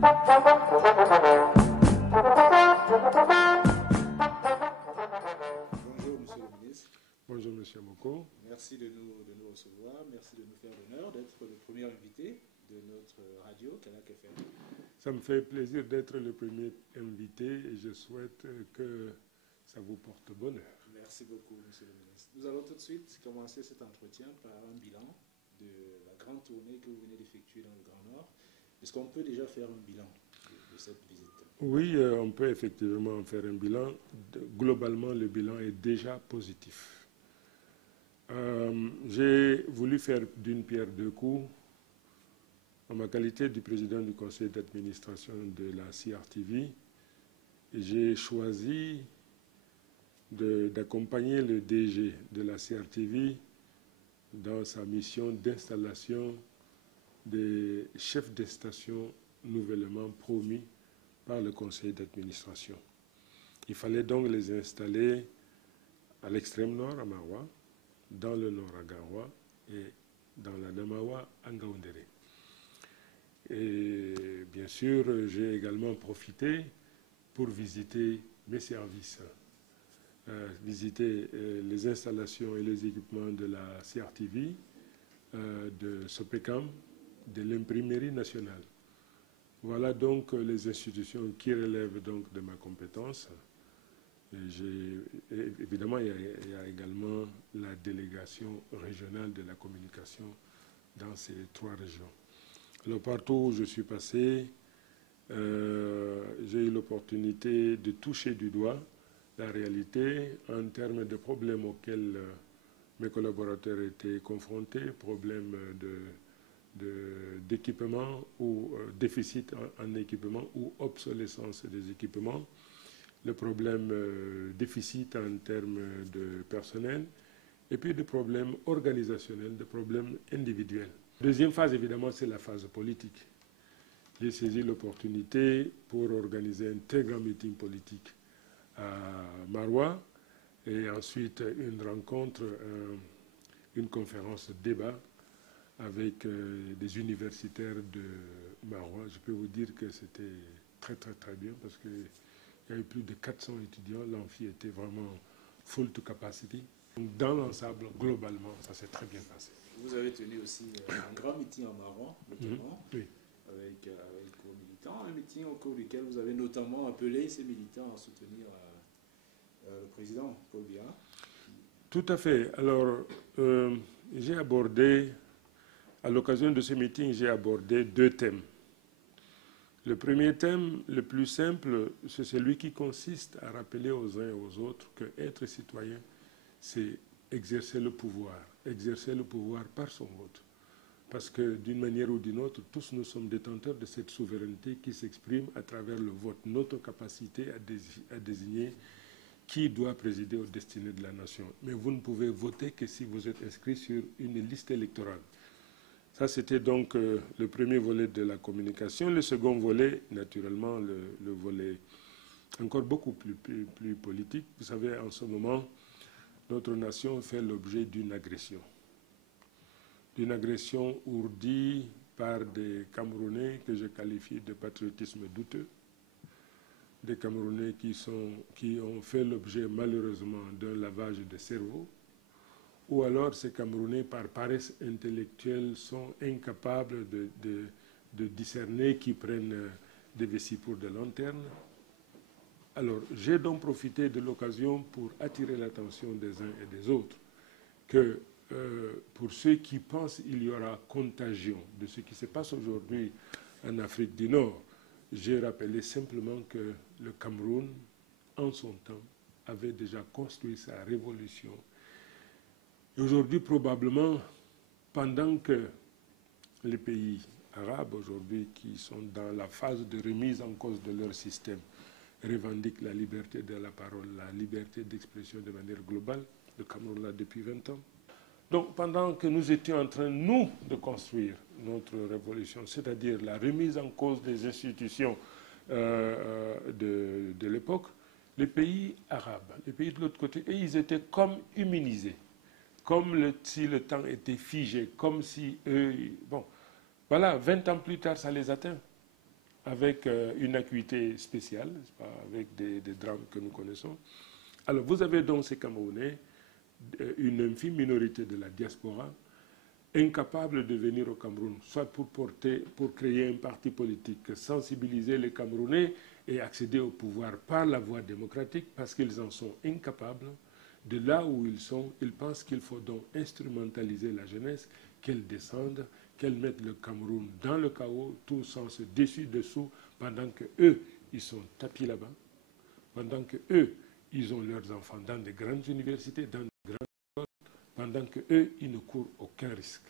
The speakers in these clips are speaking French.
Monsieur le ministre. Bonjour, Monsieur Moko. Merci de nous recevoir. Merci de nous faire l'honneur d'être le premier invité de notre radio, Kanak FM. Ça me fait plaisir d'être le premier invité et je souhaite que ça vous porte bonheur. Merci beaucoup, Monsieur le ministre. Nous allons tout de suite commencer cet entretien par un bilan de la grande tournée que vous venez d'effectuer dans le Grand Nord. Est-ce qu'on peut déjà faire un bilan de cette visite? Oui, on peut effectivement faire un bilan. Globalement, le bilan est déjà positif. J'ai voulu faire d'une pierre deux coups. En ma qualité de président du conseil d'administration de la CRTV, j'ai choisi d'accompagner le DG de la CRTV dans sa mission d'installation des chefs de station nouvellement promis par le conseil d'administration. Il fallait donc les installer à l'extrême nord, à Maroua, dans le nord à Garoua et dans la Namawa à Ngaoundéré. Et bien sûr, j'ai également profité pour visiter mes services, visiter les installations et les équipements de la CRTV, de Sopecam, de l'imprimerie nationale. Voilà donc les institutions qui relèvent donc de ma compétence. Et évidemment, il y a également la délégation régionale de la communication dans ces trois régions. Alors, partout où je suis passé, j'ai eu l'opportunité de toucher du doigt la réalité en termes de problèmes auxquels mes collaborateurs étaient confrontés, problèmes d'équipement ou déficit en équipement ou obsolescence des équipements, le problème déficit en termes de personnel et puis des problèmes organisationnels, des problèmes individuels. Deuxième phase, évidemment, c'est la phase politique. J'ai saisi l'opportunité pour organiser un très grand meeting politique à Maroua et ensuite une rencontre, une conférence débat avec des universitaires de Maroua. Je peux vous dire que c'était très bien parce qu'il y avait plus de 400 étudiants. L'amphi était vraiment full to capacity. Donc, dans l'ensemble, globalement, ça s'est très bien passé. Vous avez tenu aussi un grand meeting en Maroua, notamment, oui, avec vos militants, un meeting au cours duquel vous avez notamment appelé ces militants à soutenir le président Paul Biya. Tout à fait. Alors, j'ai abordé, à l'occasion de ce meeting, j'ai abordé deux thèmes. Le premier thème, le plus simple, c'est celui qui consiste à rappeler aux uns et aux autres que être citoyen, c'est exercer le pouvoir par son vote. Parce que d'une manière ou d'une autre, tous nous sommes détenteurs de cette souveraineté qui s'exprime à travers le vote, notre capacité à désigner qui doit présider aux destinées de la nation. Mais vous ne pouvez voter que si vous êtes inscrit sur une liste électorale. Ça, c'était donc le premier volet de la communication. Le second volet, naturellement, le volet encore beaucoup plus politique. Vous savez, en ce moment, notre nation fait l'objet d'une agression. D'une agression ourdie par des Camerounais que je qualifie de patriotisme douteux. Des Camerounais qui ont fait l'objet malheureusement d'un lavage de cerveau. Ou alors ces Camerounais, par paresse intellectuelle, sont incapables de discerner qui prennent des vessies pour de lanternes. Alors, j'ai donc profité de l'occasion pour attirer l'attention des uns et des autres que pour ceux qui pensent qu'il y aura contagion de ce qui se passe aujourd'hui en Afrique du Nord, j'ai rappelé simplement que le Cameroun, en son temps, avait déjà construit sa révolution. Et aujourd'hui, probablement, pendant que les pays arabes, aujourd'hui, qui sont dans la phase de remise en cause de leur système, revendiquent la liberté de la parole, la liberté d'expression de manière globale, le Cameroun l'a depuis 20 ans. Donc, pendant que nous étions en train, nous, de construire notre révolution, c'est-à-dire la remise en cause des institutions de l'époque, les pays arabes, les pays de l'autre côté, et ils étaient comme immunisés, comme si le temps était figé, comme si eux... Bon, voilà, 20 ans plus tard, ça les atteint. avec une acuité spéciale, n'est-ce pas, avec des drames que nous connaissons. Alors, vous avez donc ces Camerounais, une infime minorité de la diaspora, incapables de venir au Cameroun, soit pour créer un parti politique, sensibiliser les Camerounais et accéder au pouvoir par la voie démocratique, parce qu'ils en sont incapables. De là où ils sont, ils pensent qu'il faut donc instrumentaliser la jeunesse, qu'elle descende, qu'elle mette le Cameroun dans le chaos, tout sens dessus-dessous, pendant que eux, ils sont tapis là-bas, pendant que eux, ils ont leurs enfants dans de grandes universités, dans de grandes écoles, pendant que eux, ils ne courent aucun risque.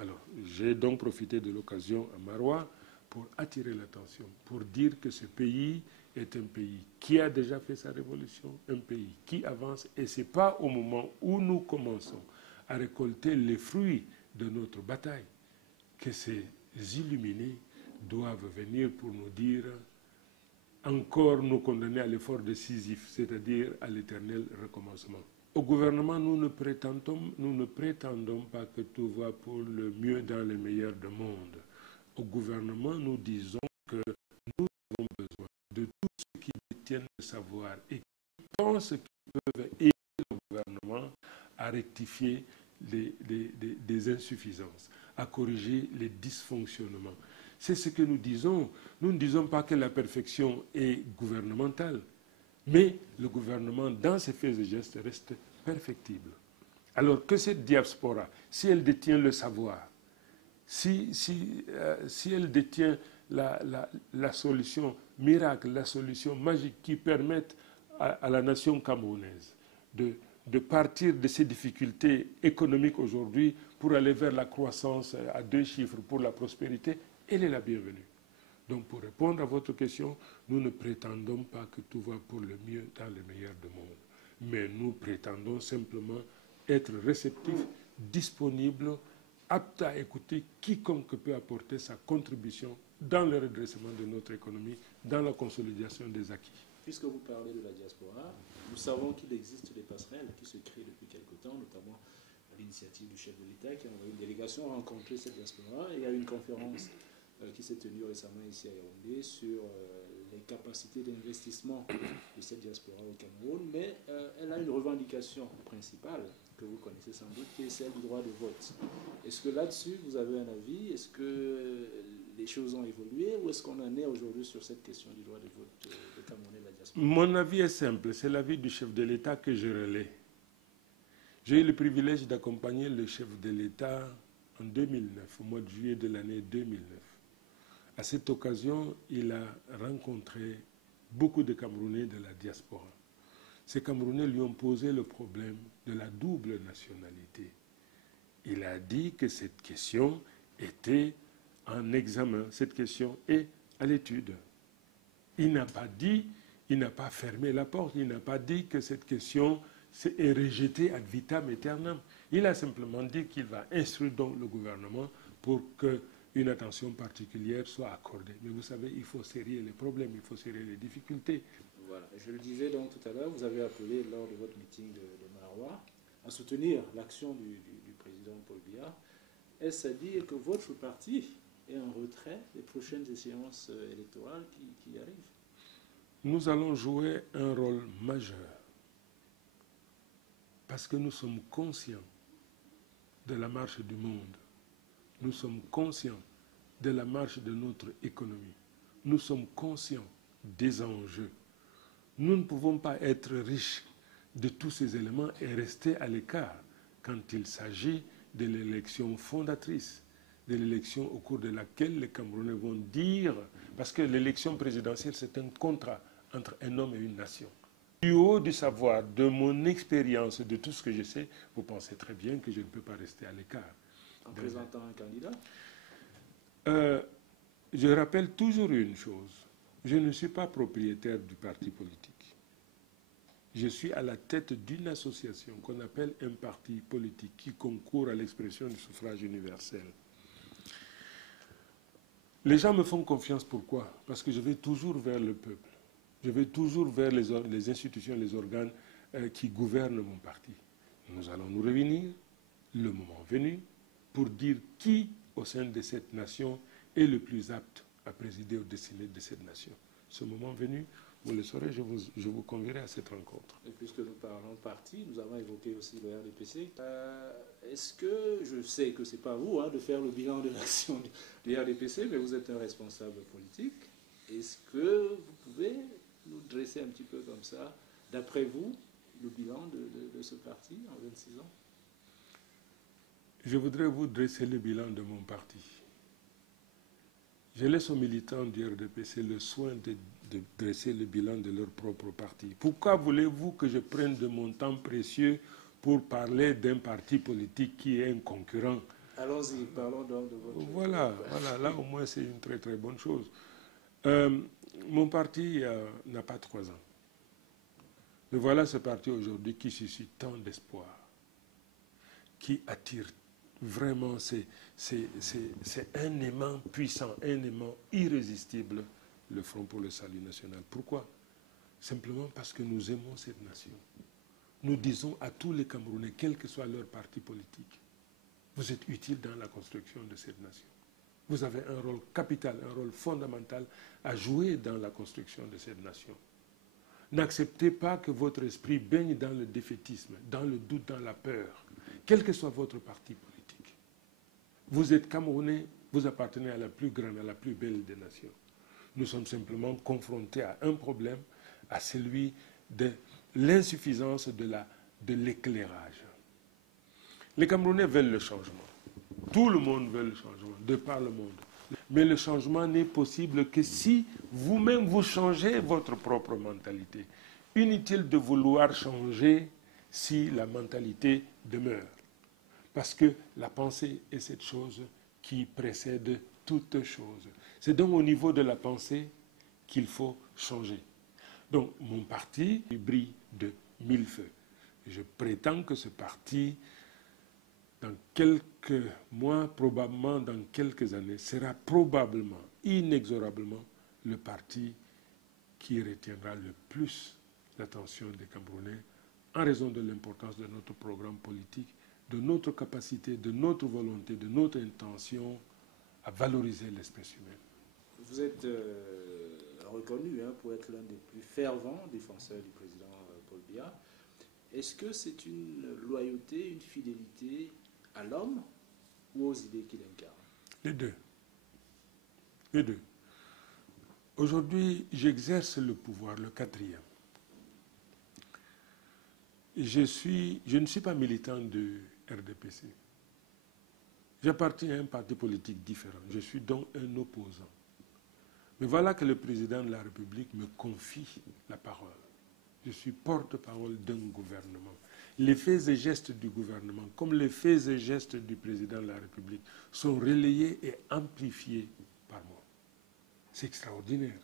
Alors, j'ai donc profité de l'occasion à Maroua pour attirer l'attention, pour dire que ce pays est un pays qui a déjà fait sa révolution, un pays qui avance, et ce n'est pas au moment où nous commençons à récolter les fruits de notre bataille que ces illuminés doivent venir pour nous dire encore nous condamner à l'effort de Sisyphe, c'est-à-dire à l'éternel recommencement. Au gouvernement, nous ne prétendons pas que tout va pour le mieux dans le meilleur des mondes. Au gouvernement, nous disons que nous avons besoin de tous ceux qui détiennent le savoir et qui pensent qu'ils peuvent aider le gouvernement à rectifier des insuffisances, à corriger les dysfonctionnements. C'est ce que nous disons. Nous ne disons pas que la perfection est gouvernementale, mais le gouvernement, dans ses faits et gestes, reste perfectible. Alors que cette diaspora, si elle détient le savoir, si elle détient la solution miracle, la solution magique qui permette à la nation camerounaise de partir de ces difficultés économiques aujourd'hui pour aller vers la croissance à 2 chiffres pour la prospérité, elle est la bienvenue. Donc, pour répondre à votre question, nous ne prétendons pas que tout va pour le mieux dans le meilleur du monde. Mais nous prétendons simplement être réceptifs, disponibles, aptes à écouter quiconque peut apporter sa contribution dans le redressement de notre économie, dans la consolidation des acquis. Puisque vous parlez de la diaspora, nous savons qu'il existe des passerelles qui se créent depuis quelque temps, notamment à l'initiative du chef de l'État qui a envoyé une délégation rencontrer cette diaspora. Et il y a eu une conférence qui s'est tenue récemment ici à Yaoundé sur les capacités d'investissement de cette diaspora au Cameroun, mais elle a une revendication principale que vous connaissez sans doute, qui est celle du droit de vote. Est-ce que là-dessus, vous avez un avis? Est-ce que les choses ont évolué ou est-ce qu'on en est aujourd'hui sur cette question du droit de vote des Camerounais de la diaspora? Mon avis est simple, c'est l'avis du chef de l'État que je relais. J'ai eu le privilège d'accompagner le chef de l'État en 2009, au mois de juillet de l'année 2009. À cette occasion, il a rencontré beaucoup de Camerounais de la diaspora. Ces Camerounais lui ont posé le problème de la double nationalité. Il a dit que cette question était en examen, cette question est à l'étude. Il n'a pas dit, il n'a pas fermé la porte, il n'a pas dit que cette question est rejetée ad vitam aeternam. Il a simplement dit qu'il va instruire donc le gouvernement pour qu'une attention particulière soit accordée. Mais vous savez, il faut serrer les problèmes, il faut serrer les difficultés. Voilà, je le disais donc tout à l'heure, vous avez appelé lors de votre meeting de Maroua à soutenir l'action du président Paul Biya. Est-ce à dire que votre parti est en retrait des prochaines échéances électorales qui arrivent? Nous allons jouer un rôle majeur parce que nous sommes conscients de la marche du monde. Nous sommes conscients de la marche de notre économie. Nous sommes conscients des enjeux. Nous ne pouvons pas être riches de tous ces éléments et rester à l'écart quand il s'agit de l'élection fondatrice, de l'élection au cours de laquelle les Camerounais vont dire, parce que l'élection présidentielle, c'est un contrat entre un homme et une nation. Du haut du savoir, de mon expérience, de tout ce que je sais, vous pensez très bien que je ne peux pas rester à l'écart. En présentant un candidat? Je rappelle toujours une chose. Je ne suis pas propriétaire du parti politique. Je suis à la tête d'une association qu'on appelle un parti politique qui concourt à l'expression du suffrage universel. Les gens me font confiance, pourquoi? Parce que je vais toujours vers le peuple. Je vais toujours vers les institutions, les organes qui gouvernent mon parti. Nous allons nous réunir, le moment venu, pour dire qui, au sein de cette nation, est le plus apte à présider aux destinées de cette nation. Ce moment venu, vous le saurez, je vous convierai à cette rencontre. Et puisque nous parlons de parti, nous avons évoqué aussi le RDPC. Est-ce que, je sais que ce n'est pas vous de faire le bilan de l'action du RDPC, mais vous êtes un responsable politique. Est-ce que vous pouvez nous dresser un petit peu comme ça, d'après vous, le bilan de ce parti en 26 ans? Je voudrais vous dresser le bilan de mon parti. Je laisse aux militants du RDPC le soin de dresser le bilan de leur propre parti. Pourquoi voulez-vous que je prenne de mon temps précieux pour parler d'un parti politique qui est un concurrent? Allons-y, parlons donc de votre... Voilà, là au moins c'est une très très bonne chose. Mon parti n'a pas 3 ans. Mais voilà ce parti aujourd'hui qui suscite tant d'espoir, qui attire vraiment, c'est un aimant puissant, un aimant irrésistible, le Front pour le Salut National. Pourquoi? Simplement parce que nous aimons cette nation. Nous disons à tous les Camerounais, quel que soit leur parti politique, vous êtes utiles dans la construction de cette nation. Vous avez un rôle capital, un rôle fondamental à jouer dans la construction de cette nation. N'acceptez pas que votre esprit baigne dans le défaitisme, dans le doute, dans la peur, quel que soit votre parti politique. Vous êtes Camerounais, vous appartenez à la plus grande, à la plus belle des nations. Nous sommes simplement confrontés à un problème, à celui de l'insuffisance de l'éclairage. Les Camerounais veulent le changement. Tout le monde veut le changement, de par le monde. Mais le changement n'est possible que si vous-même vous changez votre propre mentalité. Inutile de vouloir changer si la mentalité demeure. Parce que la pensée est cette chose qui précède toute chose. C'est donc au niveau de la pensée qu'il faut changer. Donc mon parti brille de 1000 feux. Je prétends que ce parti, dans quelques mois, probablement dans quelques années, sera probablement, inexorablement, le parti qui retiendra le plus l'attention des Camerounais en raison de l'importance de notre programme politique, de notre capacité, de notre volonté, de notre intention à valoriser l'espèce humaine. Vous êtes reconnu pour être l'un des plus fervents défenseurs du président Paul Biya. Est-ce que c'est une loyauté, une fidélité à l'homme ou aux idées qu'il incarne? Les deux. Les deux. Aujourd'hui, j'exerce le pouvoir, le 4e. Je ne suis pas militant de RDPC. J'appartiens à un parti politique différent. Je suis donc un opposant. Mais voilà que le président de la République me confie la parole. Je suis porte-parole d'un gouvernement. Les faits et gestes du gouvernement, comme les faits et gestes du président de la République, sont relayés et amplifiés par moi. C'est extraordinaire.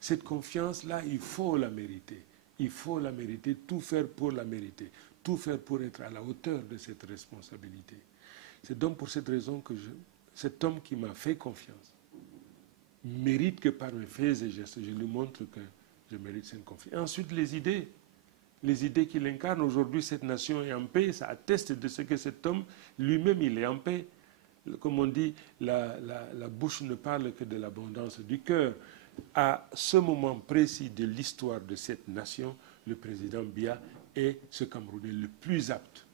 Cette confiance-là, il faut la mériter. Il faut la mériter, tout faire pour la mériter, tout faire pour être à la hauteur de cette responsabilité. C'est donc pour cette raison que cet homme qui m'a fait confiance mérite que par mes faits et gestes, je lui montre que je mérite cette confiance. Et ensuite, les idées qu'il incarne. Aujourd'hui, cette nation est en paix. Ça atteste de ce que cet homme, lui-même, il est en paix. Comme on dit, la bouche ne parle que de l'abondance du cœur. À ce moment précis de l'histoire de cette nation, le président Biya est ce Camerounais le plus apte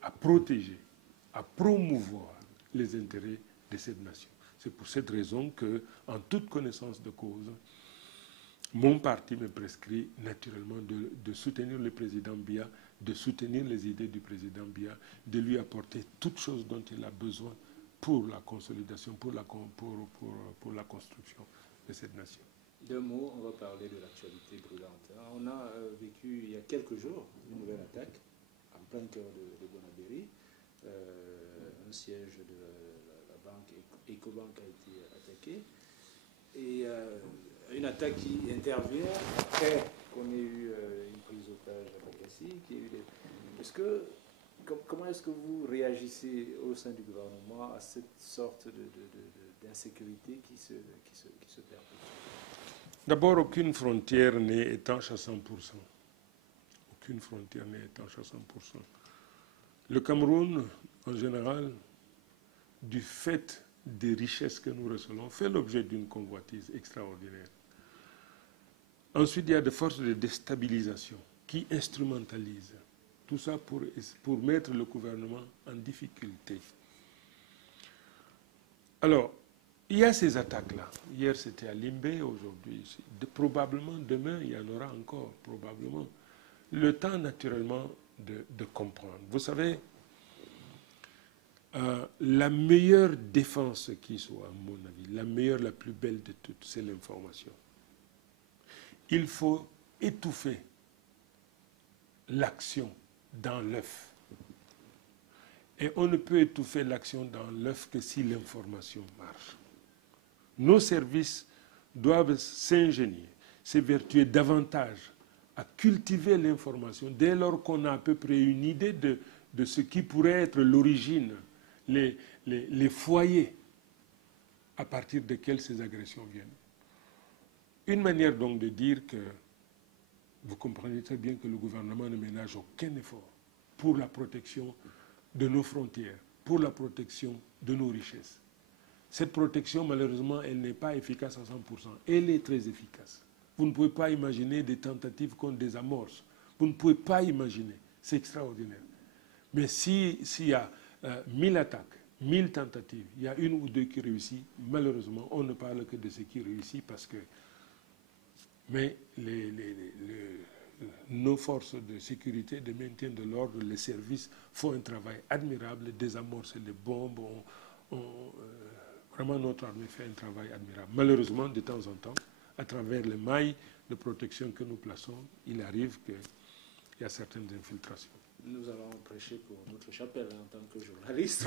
à protéger, à promouvoir les intérêts de cette nation. C'est pour cette raison que, en toute connaissance de cause, mon parti me prescrit naturellement de soutenir le président Biya, de soutenir les idées du président Biya, de lui apporter toutes choses dont il a besoin pour la consolidation, pour la construction de cette nation. Deux mots, on va parler de l'actualité brûlante. On a vécu il y a quelques jours une nouvelle attaque en plein cœur de Bonabéry. Un siège de la banque Ecobank a été attaqué. Et une attaque qui intervient après qu'on ait eu une prise d'otage à Bakassi. Comment est-ce que vous réagissez au sein du gouvernement à cette sorte d'insécurité qui se perpétue? D'abord, aucune frontière n'est étanche à 100%. Aucune frontière n'est étanche à 100%. Le Cameroun, en général, du fait des richesses que nous recevons fait l'objet d'une convoitise extraordinaire. Ensuite, il y a des forces de déstabilisation qui instrumentalisent tout ça pour mettre le gouvernement en difficulté. Alors, il y a ces attaques-là. Hier, c'était à Limbé, aujourd'hui, probablement demain, il y en aura encore, probablement. Le temps, naturellement, de comprendre. Vous savez, la meilleure défense qui soit, à mon avis, la meilleure, la plus belle de toutes, c'est l'information. Il faut étouffer l'action dans l'œuf. Et on ne peut étouffer l'action dans l'œuf que si l'information marche. Nos services doivent s'ingénier, s'évertuer davantage à cultiver l'information dès lors qu'on a à peu près une idée de ce qui pourrait être l'origine, les foyers à partir desquels ces agressions viennent. Une manière donc de dire que vous comprenez très bien que le gouvernement ne ménage aucun effort pour la protection de nos frontières, pour la protection de nos richesses. Cette protection, malheureusement, elle n'est pas efficace à 100%. Elle est très efficace. Vous ne pouvez pas imaginer des tentatives qu'on désamorce. Vous ne pouvez pas imaginer. C'est extraordinaire. Mais s'il y a 1000 attaques, 1000 tentatives, il y a une ou deux qui réussissent, malheureusement, on ne parle que de ce qui réussit parce que... Mais nos forces de sécurité, de maintien de l'ordre, les services font un travail admirable, désamorcent les bombes. Vraiment, notre armée fait un travail admirable. Malheureusement, de temps en temps, à travers les mailles de protection que nous plaçons, il arrive qu'il y a certaines infiltrations. Nous allons prêcher pour notre chapelle en tant que journaliste.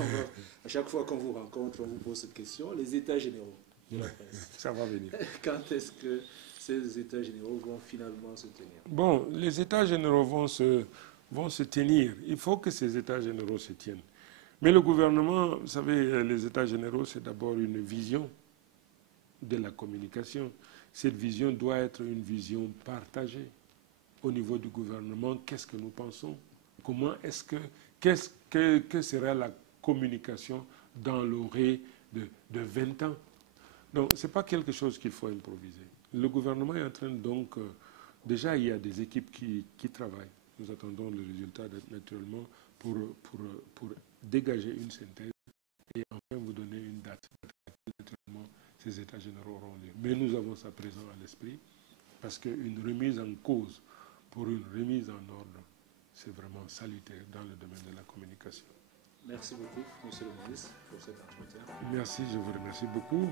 À chaque fois qu'on vous rencontre, on vous pose cette question. Les États généraux de la presse. Ça va venir. Quand est-ce que ces États généraux vont finalement se tenir? Bon, les États généraux vont se tenir. Il faut que ces États généraux se tiennent. Mais le gouvernement, vous savez, les États généraux, c'est d'abord une vision de la communication. Cette vision doit être une vision partagée au niveau du gouvernement. Qu'est-ce que nous pensons? Comment est-ce que sera la communication dans l'horizon de 20 ans? Donc, ce n'est pas quelque chose qu'il faut improviser. Le gouvernement est en train donc... déjà, il y a des équipes qui travaillent. Nous attendons le résultat, naturellement, pour dégager une synthèse et enfin vous donner une date. Naturellement, ces États généraux auront lieu. Mais nous avons ça présent à l'esprit parce qu'une remise en cause pour une remise en ordre, c'est vraiment salutaire dans le domaine de la communication. Merci beaucoup, Monsieur le ministre, pour cet entretien. Merci, je vous remercie beaucoup.